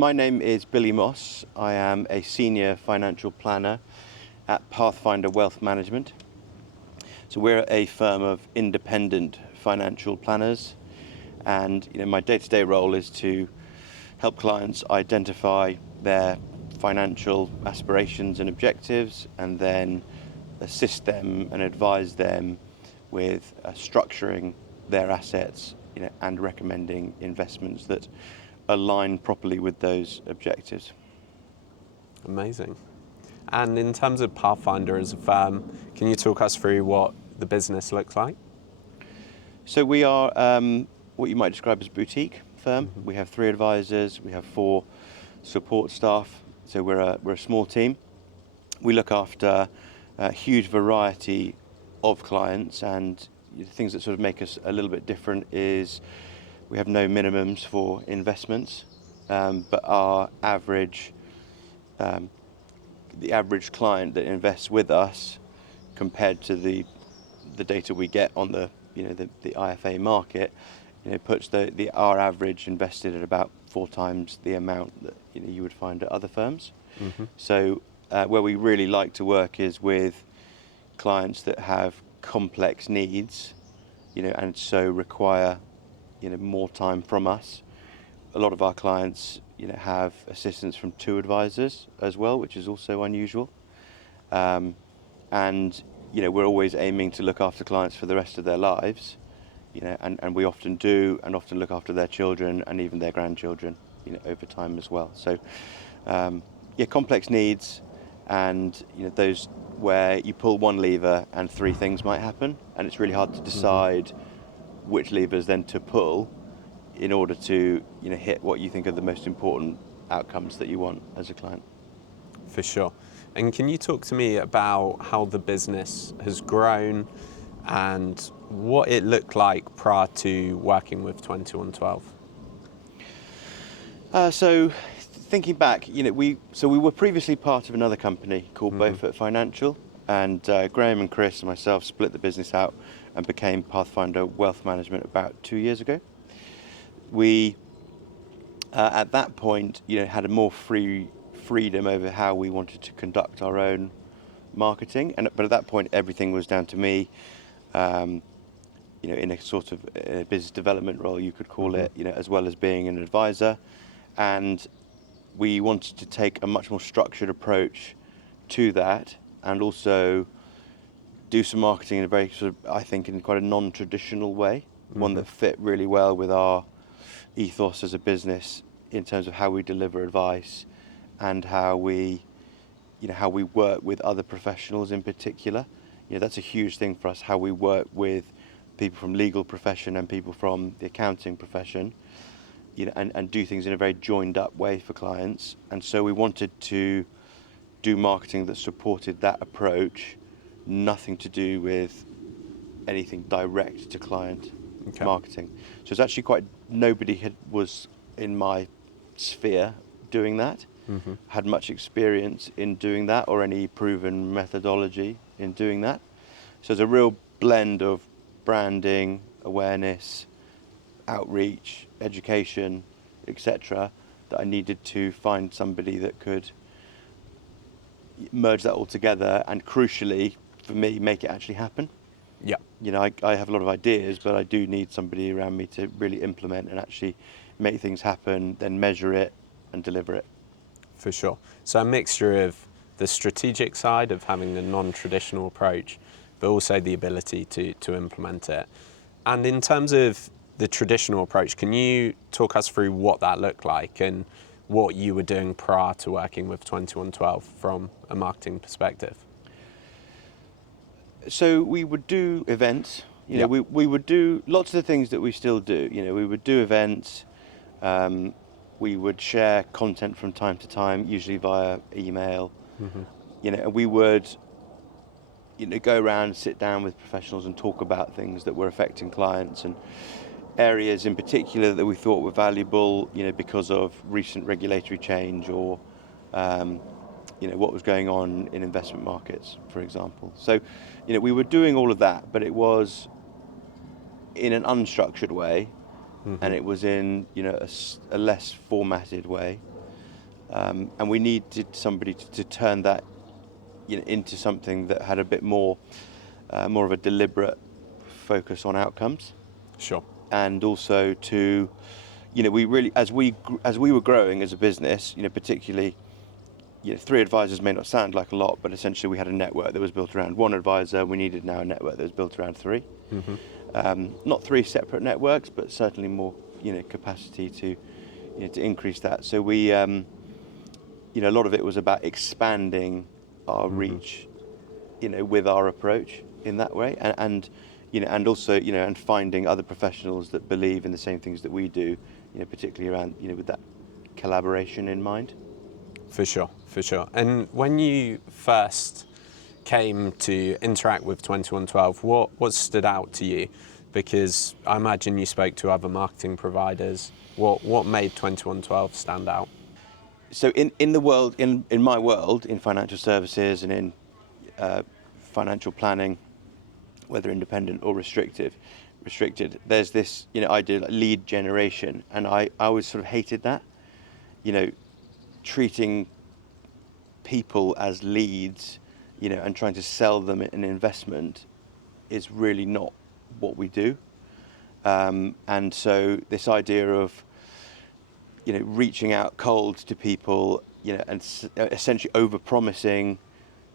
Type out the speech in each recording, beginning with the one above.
My name is Billy Moss. I am a senior financial planner at Pathfinder Wealth Management. So we're a firm of independent financial planners, and my day-to-day role is to help clients identify their financial aspirations and objectives, and then assist them and advise them with structuring their assets, and recommending investments that align properly with those objectives. Amazing. And in terms of Pathfinder as a firm, can you talk us through what the business looks like? So we are what you might describe as a boutique firm. Mm-hmm. We have 3 advisors, we have 4 support staff, so we're a small team. We look after a huge variety of clients, and the things that sort of make us a little bit different is we have no minimums for investments, but our average, the average client that invests with us, compared to the data we get on the IFA market, puts our average invested at about 4 times the amount that you would find at other firms. Mm-hmm. So where we really like to work is with clients that have complex needs, and so require more time from us. A lot of our clients have assistance from 2 advisors as well, which is also unusual. And we're always aiming to look after clients for the rest of their lives, and we often do, and often look after their children and even their grandchildren, over time as well. So complex needs, and those where you pull one lever and 3 things might happen, and it's really hard to decide which levers then to pull in order to hit what you think are the most important outcomes that you want as a client. For sure. And can you talk to me about how the business has grown and what it looked like prior to working with 2112? So thinking back, we were previously part of another company called Beaufort Financial, and Graham and Chris and myself split the business out and became Pathfinder Wealth Management about 2 years ago. We, at that point, had a more freedom over how we wanted to conduct our own marketing, but at that point everything was down to me, in a sort of business development role, you could call it, as well as being an advisor. And we wanted to take a much more structured approach to that, and also do some marketing in a very sort of, I think, in quite a non-traditional way, one that fit really well with our ethos as a business in terms of how we deliver advice and how we work with other professionals in particular. That's a huge thing for us, how we work with people from legal profession and people from the accounting profession, and do things in a very joined up way for clients. And so we wanted to do marketing that supported that approach, nothing to do with anything direct to client marketing. So it's actually nobody was in my sphere doing that, had much experience in doing that or any proven methodology in doing that. So it's a real blend of branding, awareness, outreach, education, etc., that I needed to find somebody that could merge that all together and, crucially for me, make it actually happen. Yeah. I have a lot of ideas, but I do need somebody around me to really implement and actually make things happen, then measure it and deliver it. For sure. So a mixture of the strategic side of having a non-traditional approach, but also the ability to implement it. And in terms of the traditional approach, can you talk us through what that looked like and what you were doing prior to working with 2112 from a marketing perspective? So we would do events. We would do lots of the things that we still do. We would do events. We would share content from time to time, usually via email. And we would go around, sit down with professionals and talk about things that were affecting clients and areas in particular that we thought were valuable, because of recent regulatory change or what was going on in investment markets, for example. So, we were doing all of that, but it was in an unstructured way, and it was in a less formatted way. and we needed somebody to turn that into something that had a bit more of a deliberate focus on outcomes. Sure. And also to, we really, as we were growing as a business, particularly, 3 advisors may not sound like a lot, but essentially we had a network that was built around 1 advisor. We needed now a network that was built around 3. Not 3 separate networks, but certainly more, capacity to increase that. So we, a lot of it was about expanding our reach, with our approach in that way, and also, and finding other professionals that believe in the same things that we do, particularly around, with that collaboration in mind. For sure. And when you first came to interact with 2112, what stood out to you? Because I imagine you spoke to other marketing providers. What made 2112 stand out? So in the world, in my world, in financial services and in financial planning, whether independent or restricted, there's this idea like lead generation, and I always sort of hated that. Treating people as leads, and trying to sell them an investment is really not what we do. And so this idea of, reaching out cold to people, and essentially over-promising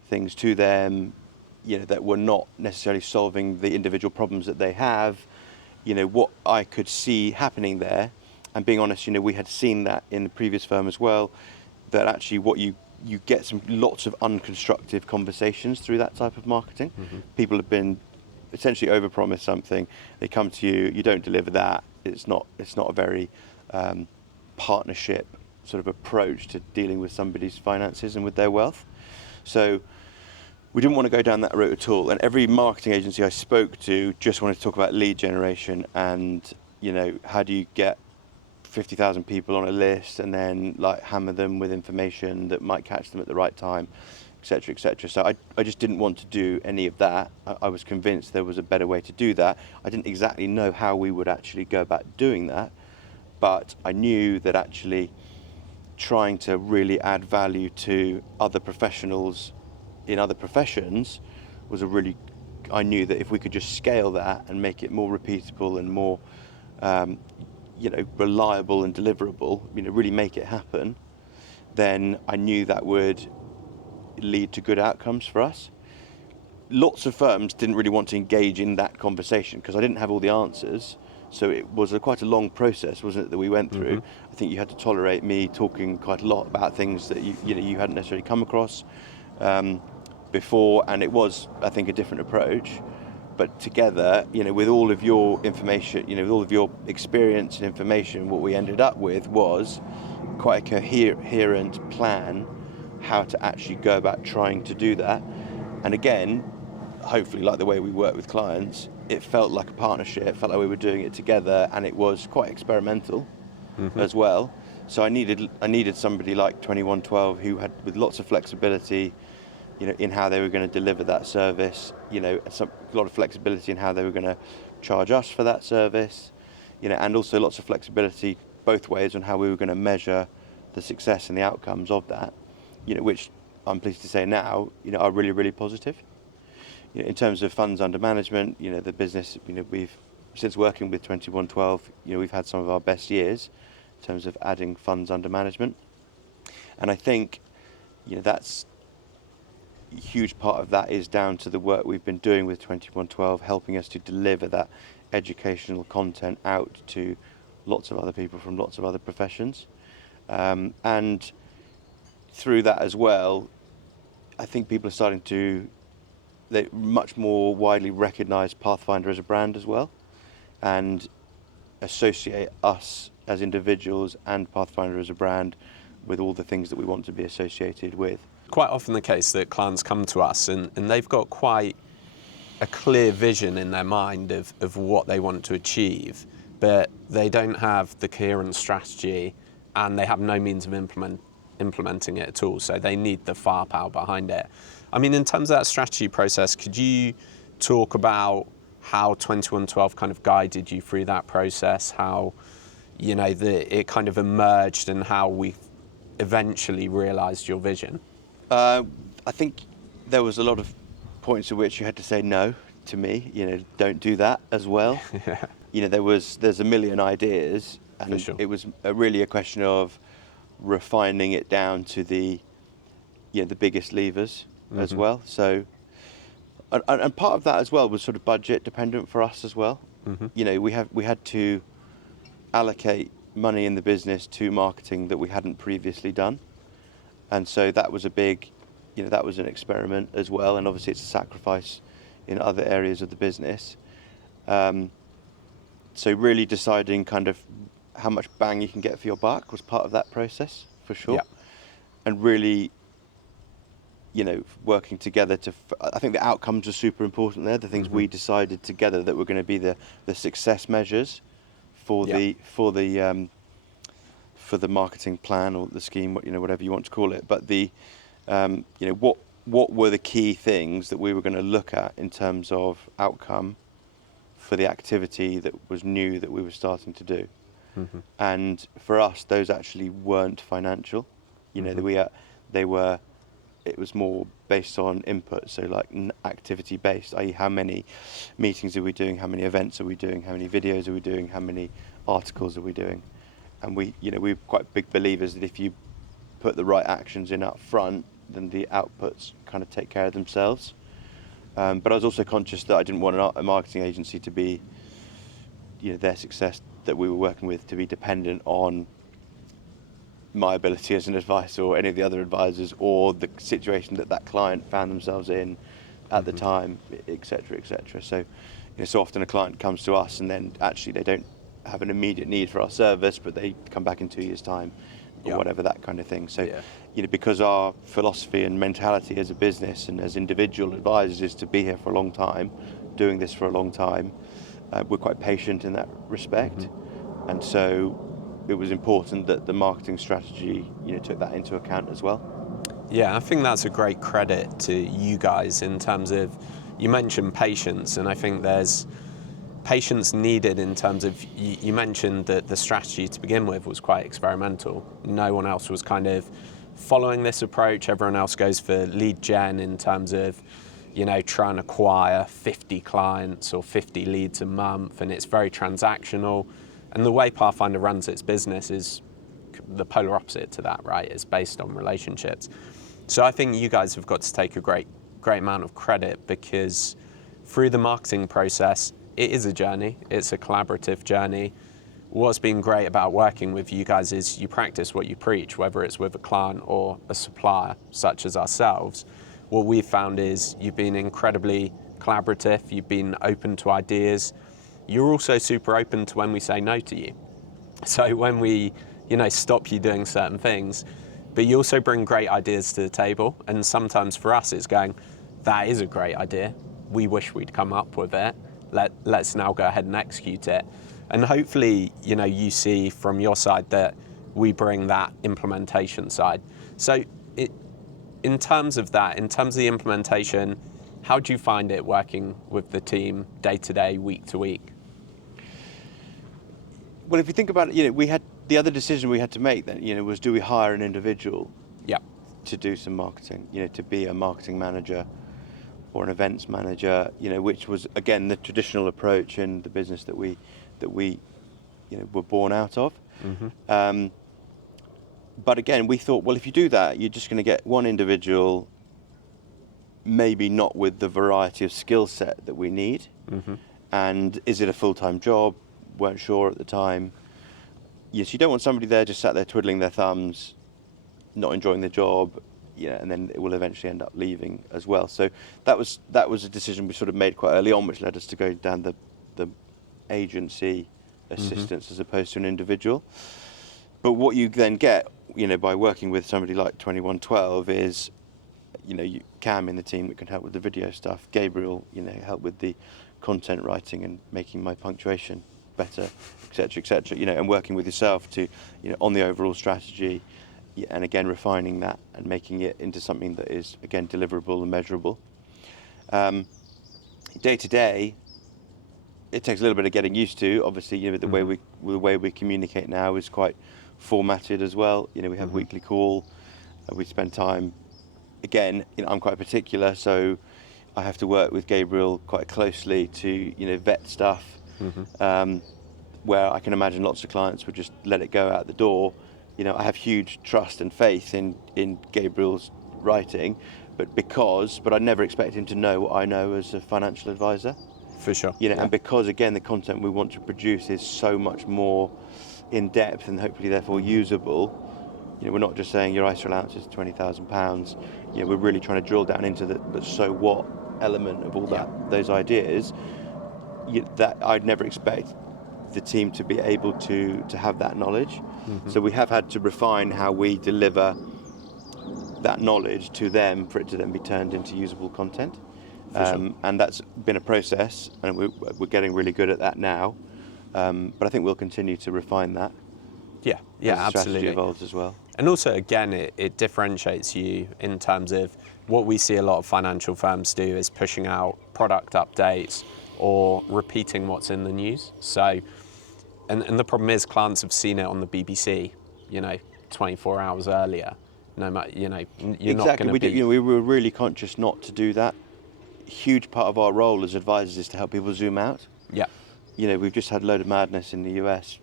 things to them, that were not necessarily solving the individual problems that they have, what I could see happening there, and being honest, we had seen that in the previous firm as well, that actually what you get lots of unconstructive conversations through that type of marketing. People have been essentially overpromised something, they come to you, you don't deliver that. It's not a very partnership sort of approach to dealing with somebody's finances and with their wealth. So we didn't want to go down that route at all. And every marketing agency I spoke to just wanted to talk about lead generation and, how do you get 50,000 people on a list and then hammer them with information that might catch them at the right time, etc., etc. So I just didn't want to do any of that. I was convinced there was a better way to do that. I didn't exactly know how we would actually go about doing that, but I knew that actually trying to really add value to other professionals in other professions was I knew that if we could just scale that and make it more repeatable and more reliable and deliverable, really make it happen, then I knew that would lead to good outcomes for us. Lots of firms didn't really want to engage in that conversation because I didn't have all the answers. So it was quite a long process, wasn't it, that we went through? I think you had to tolerate me talking quite a lot about things that you hadn't necessarily come across before, and it was, I think, a different approach. But together, with all of your information, with all of your experience and information, what we ended up with was quite a coherent plan how to actually go about trying to do that. And again, hopefully, like the way we work with clients, it felt like a partnership, it felt like we were doing it together, and it was quite experimental as well. So I needed somebody like 2112 who had with lots of flexibility, in how they were going to deliver that service, a lot of flexibility in how they were going to charge us for that service, and also lots of flexibility both ways on how we were going to measure the success and the outcomes of that, which I'm pleased to say now, are really, really positive. In terms of funds under management, the business, we've, since working with 2112, we've had some of our best years in terms of adding funds under management. And I think, that's a huge part of that is down to the work we've been doing with 2112, helping us to deliver that educational content out to lots of other people from lots of other professions. And through that as well, I think people are starting to they much more widely recognise Pathfinder as a brand as well, and associate us as individuals and Pathfinder as a brand with all the things that we want to be associated with. Quite often the case that clients come to us and they've got quite a clear vision in their mind of what they want to achieve, but they don't have the coherent strategy and they have no means of implementing it at all, so they need the firepower behind it. I mean, in terms of that strategy process, could you talk about how 2112 kind of guided you through that process, how, it kind of emerged and how we eventually realised your vision? I think there was a lot of points at which you had to say no to me. Don't do that as well. Yeah. There's a million ideas, and For sure. it was really a question of refining it down to the biggest levers as well. So, and part of that as well was sort of budget dependent for us as well. We had to allocate money in the business to marketing that we hadn't previously done, and so that was a big, that was an experiment as well, and obviously it's a sacrifice in other areas of the business. So really deciding kind of how much bang you can get for your buck was part of that process, for sure. Yeah. And really, working together I think the outcomes are super important there. The things we decided together that were going to be the success measures for the marketing plan or the scheme, whatever you want to call it. But what were the key things that we were going to look at in terms of outcome for the activity that was new that we were starting to do. And for us, those actually weren't financial. It was more based on input, so like activity based, i.e. how many meetings are we doing, how many events are we doing, how many videos are we doing, how many articles are we doing. And we're quite big believers that if you put the right actions in up front, then the outputs kind of take care of themselves. But I was also conscious that I didn't want a marketing agency to be, their success that we were working with to be dependent on my ability as an advisor or any of the other advisors or the situation that client found themselves in at the time, etc., etc. So, so often a client comes to us and then actually they don't have an immediate need for our service, but they come back in 2 years' time or whatever, that kind of thing. So, because our philosophy and mentality as a business and as individual advisors is to be here for a long time, doing this for a long time, we're quite patient in that respect. And so it was important that the marketing strategy, took that into account as well. Yeah, I think that's a great credit to you guys in terms of, you mentioned patience, and I think there's patience needed in terms of, you mentioned that the strategy to begin with was quite experimental. No one else was kind of following this approach. Everyone else goes for lead gen in terms of, trying to acquire 50 clients or 50 leads a month, and it's very transactional. And the way Pathfinder runs its business is the polar opposite to that, right? It's based on relationships. So I think you guys have got to take a great amount of credit, because through the marketing process, it is a journey. It's a collaborative journey. What's been great about working with you guys is you practice what you preach, whether it's with a client or a supplier, such as ourselves. What we've found is you've been incredibly collaborative. You've been open to ideas. You're also super open to when we say no to you. So when we, stop you doing certain things, but you also bring great ideas to the table. And sometimes for us, it's going, that is a great idea. We wish we'd come up with it. Let's now go ahead and execute it. And hopefully, you see from your side that we bring that implementation side. So in terms of that, in terms of the implementation, how do you find it working with the team day to day, week to week? Well, if you think about it, we had the other decision we had to make then, was do we hire an individual to do some marketing, to be a marketing manager or an events manager, which was, again, the traditional approach in the business that we were born out of. But again, we thought, well, if you do that, you're just going to get one individual, maybe not with the variety of skill set that we need. And is it a full-time job? Weren't sure at the time. Yes, you don't want somebody there just sat there twiddling their thumbs, not enjoying the job, and then it will eventually end up leaving as well. So that was a decision we sort of made quite early on, which led us to go down the agency assistance as opposed to an individual. But what you then get, by working with somebody like 2112 is, Cam in the team that can help with the video stuff, Gabriel, help with the content writing and making my punctuation better, etc., and working with yourself to, on the overall strategy, and again refining that and making it into something that is again deliverable and measurable. Day to day, it takes a little bit of getting used to. Obviously, the way we communicate now is quite formatted as well. You know, we have weekly call. We spend time. Again, you know, I'm quite particular, so I have to work with Gabriel quite closely to, you know, vet stuff. Where I can imagine lots of clients would just let it go out the door. You know, I have huge trust and faith in Gabriel's writing, but I never expect him to know what I know as a financial advisor. For sure. You know, and because again the content we want to produce is so much more in depth and hopefully therefore usable. You know, we're not just saying your ISA allowance is £20,000. You know, we're really trying to drill down into the so what element of all those ideas. That I'd never expect the team to be able to have that knowledge. So we have had to refine how we deliver that knowledge to them for it to then be turned into usable content. And that's been a process, and we're getting really good at that now. But I think we'll continue to refine that. Yeah, as the absolutely. strategy evolves as well. And also, again, it differentiates you in terms of what we see a lot of financial firms do is pushing out product updates or repeating what's in the news. So, and the problem is clients have seen it on the BBC, you know, 24 hours earlier. No matter, you know, you're not going to be... We were really conscious not to do that. A huge part of our role as advisors is to help people zoom out. Yeah. You know, we've just had a load of madness in the US,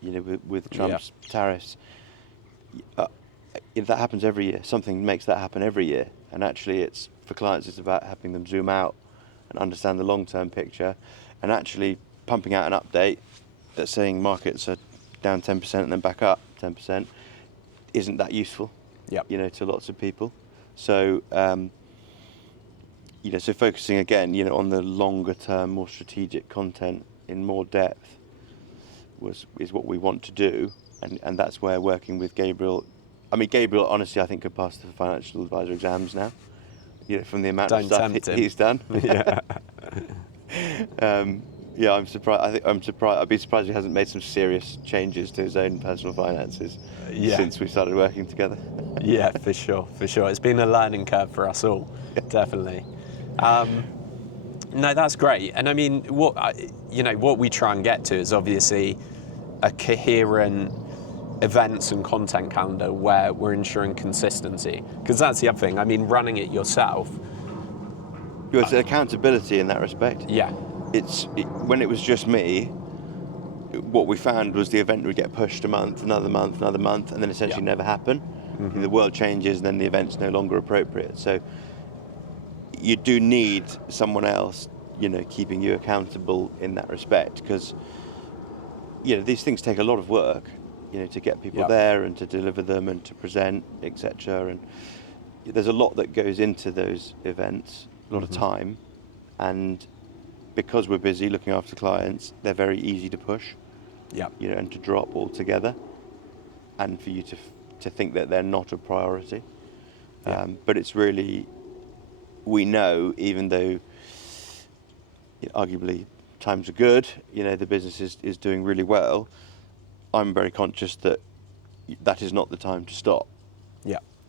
you know, with Trump's tariffs. If that happens every year, something makes that happen every year. And actually, it's for clients, it's about helping them zoom out and understand the long-term picture, and actually pumping out an update that's saying markets are down 10% and then back up 10% isn't that useful. You know, to lots of people. So, you know, so focusing again, you know, on the longer term, more strategic content in more depth is what we want to do, and that's where working with Gabriel. I mean, Gabriel, honestly, I think could pass the financial advisor exams now. You know, from the amount of stuff he's done. Yeah, I'm surprised. I'm surprised. I'd be surprised if he hasn't made some serious changes to his own personal finances since we started working together. Yeah, for sure. It's been a learning curve for us all, definitely. No, that's great. And I mean, what we try and get to is obviously a coherent events and content calendar where we're ensuring consistency. Because that's the other thing. I mean, running it yourself. It's accountability in that respect. Yeah. When it was just me, what we found was the event would get pushed a month, another month, and then essentially never happen. The world changes, and then the event's no longer appropriate. So you do need someone else, you know, keeping you accountable in that respect, because, you know, these things take a lot of work, you know, to get people there and to deliver them and to present, etc. And there's a lot that goes into those events, a lot of time, and because we're busy looking after clients, they're very easy to push, you know, and to drop altogether, and for you to think that they're not a priority. But it's really, we know, even though, you know, arguably times are good, you know, the business is doing really well, I'm very conscious that that is not the time to stop.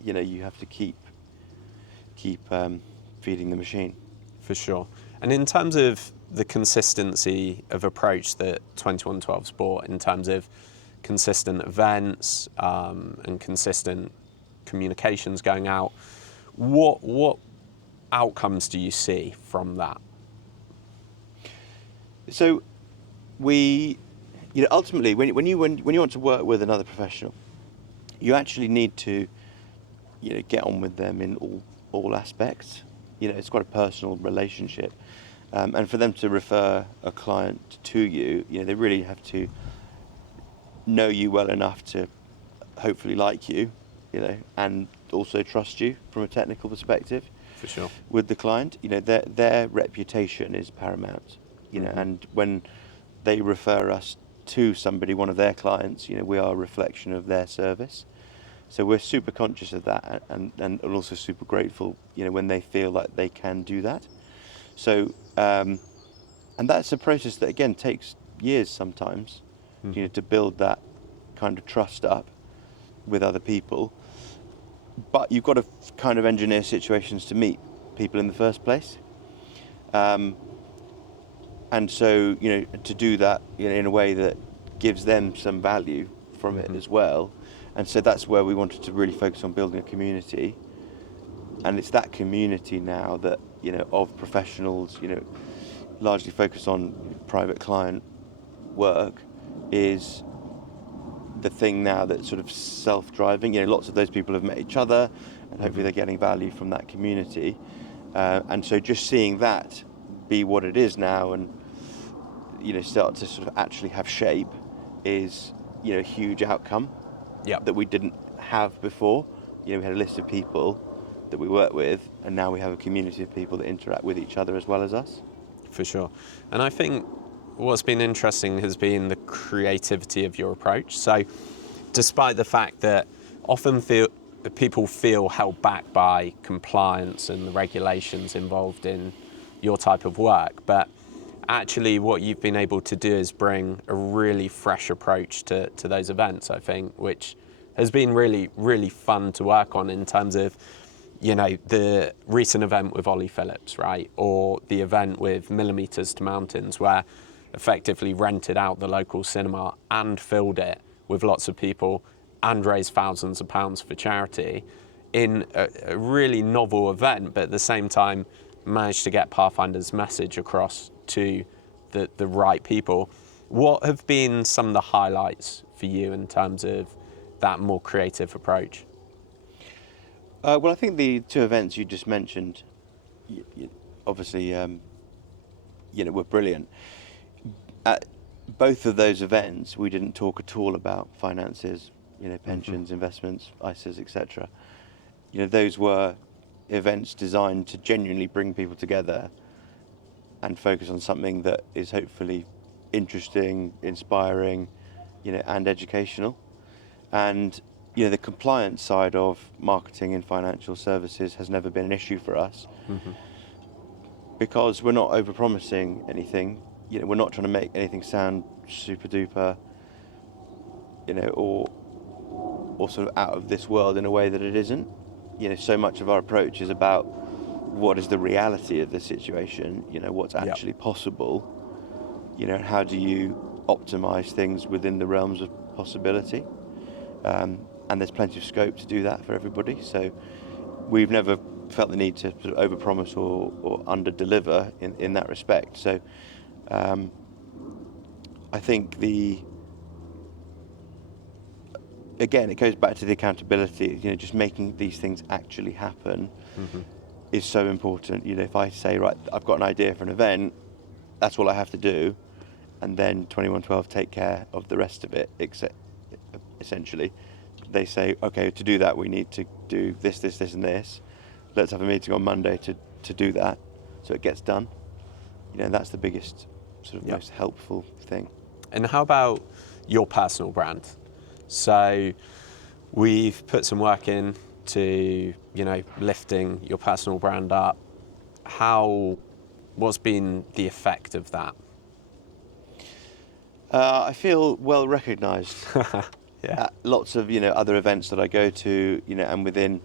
You know, you have to keep feeding the machine. For sure. And in terms of the consistency of approach that 2112's brought, in terms of consistent events and consistent communications going out, what outcomes do you see from that? So you know, ultimately, when you want to work with another professional, you actually need to, you know, get on with them in all aspects. You know, it's quite a personal relationship, and for them to refer a client to you, you know, they really have to know you well enough to hopefully like you, you know, and also trust you from a technical perspective. For sure. With the client, you know, their reputation is paramount, you know, and when they refer us to somebody, one of their clients, you know, we are a reflection of their service. So we're super conscious of that, and also super grateful, you know, when they feel like they can do that. So, and that's a process that, again, takes years sometimes, you know, to build that kind of trust up with other people. But you've got to kind of engineer situations to meet people in the first place. And so, you know, to do that, you know, in a way that gives them some value from it as well. And so that's where we wanted to really focus on building a community. And it's that community now that, of professionals, largely focused on private client work, is the thing now that's sort of self-driving. Lots of those people have met each other, and hopefully they're getting value from that community. And so just seeing that be what it is now, and start to sort of actually have shape, is a huge outcome that we didn't have before. We had a list of people that we work with, and now we have a community of people that interact with each other as well as us. For sure. And I think what's been interesting has been the creativity of your approach. So despite the fact that often people feel held back by compliance and the regulations involved in your type of work, but actually what you've been able to do is bring a really fresh approach to those events, I think, which has been really, really fun to work on in terms of, the recent event with Ollie Phillips, right? Or the event with Millimeters to Mountains, where effectively rented out the local cinema and filled it with lots of people and raised thousands of pounds for charity in a really novel event, but at the same time managed to get Pathfinder's message across to the right people. What have been some of the highlights for you in terms of that more creative approach? Well, I think the two events you just mentioned, obviously, were brilliant. At both of those events, we didn't talk at all about finances, pensions, investments, ISAs, etc. Those were events designed to genuinely bring people together and focus on something that is hopefully interesting, inspiring, and educational. And the compliance side of marketing in financial services has never been an issue for us, because we're not overpromising anything. We're not trying to make anything sound super duper, or sort of out of this world in a way that it isn't. So much of our approach is about what is the reality of the situation, what's actually possible, and how do you optimize things within the realms of possibility. And there's plenty of scope to do that for everybody. So we've never felt the need to sort of overpromise or under-deliver in that respect. So I think again, it goes back to the accountability, just making these things actually happen is so important. If I say, right, I've got an idea for an event, that's all I have to do, and then 2112 take care of the rest of it, essentially. They say, okay, to do that we need to do this, this, this and this. Let's have a meeting on Monday to do that, so it gets done. That's the biggest, sort of most helpful thing. And how about your personal brand? So we've put some work in to, lifting your personal brand up. What's been the effect of that? I feel well recognised. At lots of other events that I go to, and within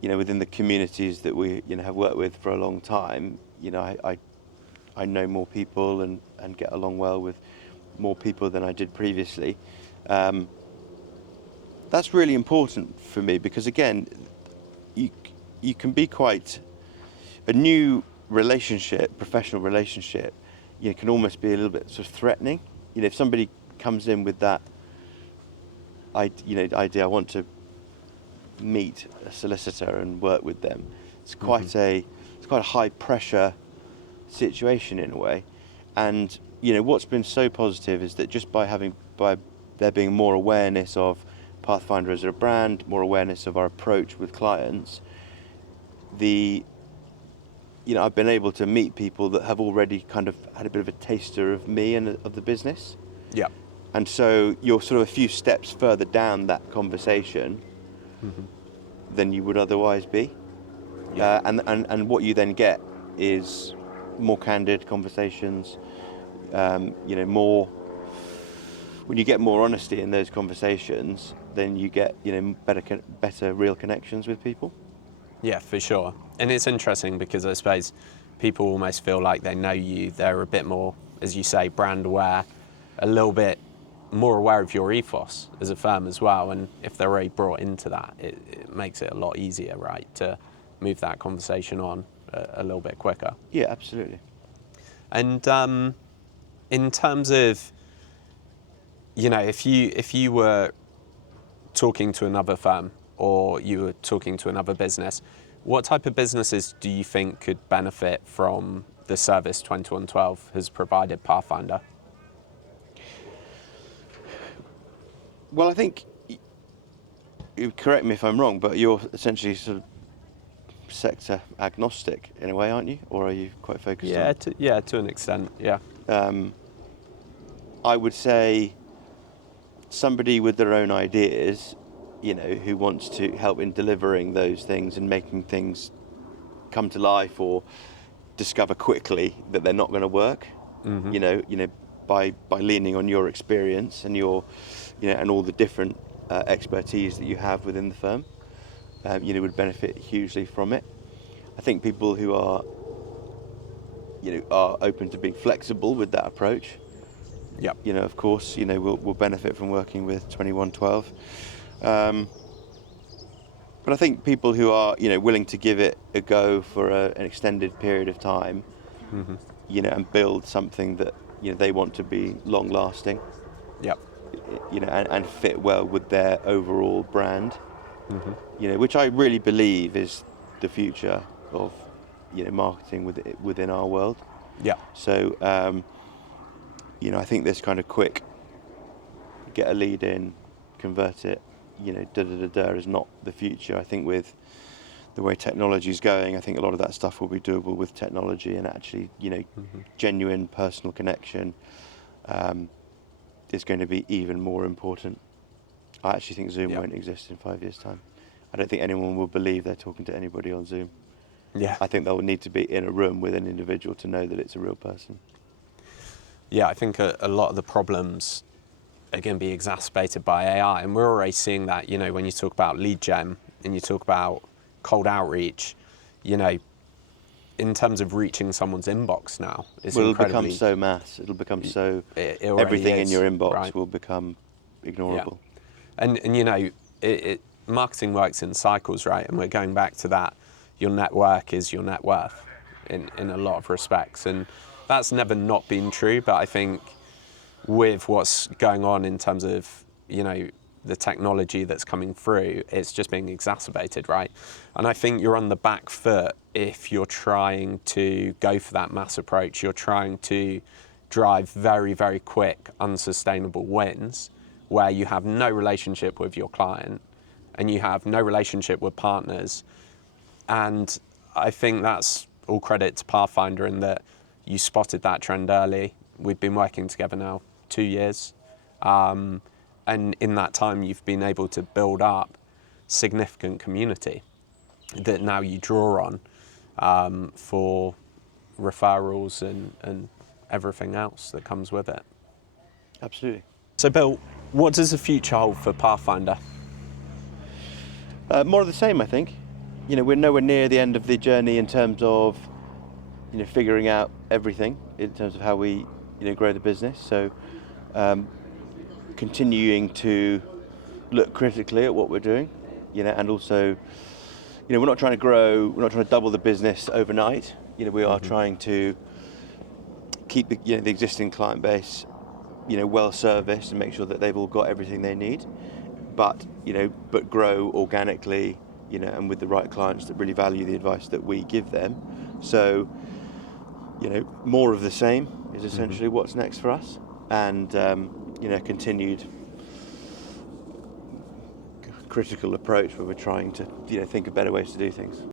the communities that we have worked with for a long time, I know more people and get along well with more people than I did previously. That's really important for me, because again, you can be quite a new relationship, professional relationship. Can almost be a little bit sort of threatening. If somebody comes in with that idea, I want to meet a solicitor and work with them. It's quite a high pressure situation in a way. And what's been so positive is that just by there being more awareness of Pathfinder as a brand, more awareness of our approach with clients, I've been able to meet people that have already kind of had a bit of a taster of me and of the business. Yeah. And so you're sort of a few steps further down that conversation than you would otherwise be. Yeah. And what you then get is more candid conversations, more. When you get more honesty in those conversations, then you get better real connections with people. Yeah, for sure. And it's interesting because I suppose people almost feel like they know you. They're a bit more, as you say, brand aware, a little bit more aware of your ethos as a firm as well. And if they're already brought into that, it makes it a lot easier, right, to move that conversation on a little bit quicker. Yeah, absolutely. And in terms of, if you were talking to another firm or you were talking to another business, what type of businesses do you think could benefit from the service 2112 has provided Pathfinder? Well, I think, you correct me if I'm wrong, but you're essentially sort of sector agnostic in a way, aren't you? Or are you quite focused on? To an extent, yeah. I would say somebody with their own ideas, who wants to help in delivering those things and making things come to life or discover quickly that they're not going to work. Mm-hmm. By leaning on your experience and your, and all the different expertise that you have within the firm, would benefit hugely from it. I think people who are open to being flexible with that approach, Yep. Of course, will benefit from working with 2112. But I think people who are, willing to give it a go for an extended period of time, Mm-hmm. And build something that, they want to be long lasting, Yep. and fit well with their overall brand, Mm-hmm. which I really believe is the future of, marketing within our world. Yeah. So, I think this kind of quick, get a lead in, convert it, is not the future. I think with the way technology is going, I think a lot of that stuff will be doable with technology, and actually, Mm-hmm. genuine personal connection is going to be even more important. I actually think Zoom won't exist in 5 years' time. I don't think anyone will believe they're talking to anybody on Zoom. Yeah. I think they'll need to be in a room with an individual to know that it's a real person. Yeah, I think a lot of the problems are going to be exacerbated by AI, and we're already seeing that. When you talk about lead gen and you talk about cold outreach, in terms of reaching someone's inbox now, it's Well, incredibly... it'll become so mass. It'll become so... It already everything is, in your inbox right? will become ignorable. Yeah. And marketing works in cycles, right? And we're going back to that. Your network is your net worth in a lot of respects. And that's never not been true, but I think with what's going on in terms of, the technology that's coming through, it's just being exacerbated, right? And I think you're on the back foot if you're trying to go for that mass approach. You're trying to drive very, very quick, unsustainable wins where you have no relationship with your client and you have no relationship with partners. And I think that's all credit to Pathfinder in that you spotted that trend early. We've been working together now 2 years. And in that time, you've been able to build up significant community that now you draw on for referrals and everything else that comes with it. Absolutely. So, Bill, what does the future hold for Pathfinder? More of the same, I think. We're nowhere near the end of the journey in terms of, figuring out everything in terms of how we, grow the business. So, continuing to look critically at what we're doing, and also, we're not trying to grow, we're not trying to double the business overnight. We are trying to keep the existing client base, well serviced and make sure that they've all got everything they need, but grow organically, and with the right clients that really value the advice that we give them. So, more of the same is essentially what's next for us, and continued critical approach where we're trying to think of better ways to do things.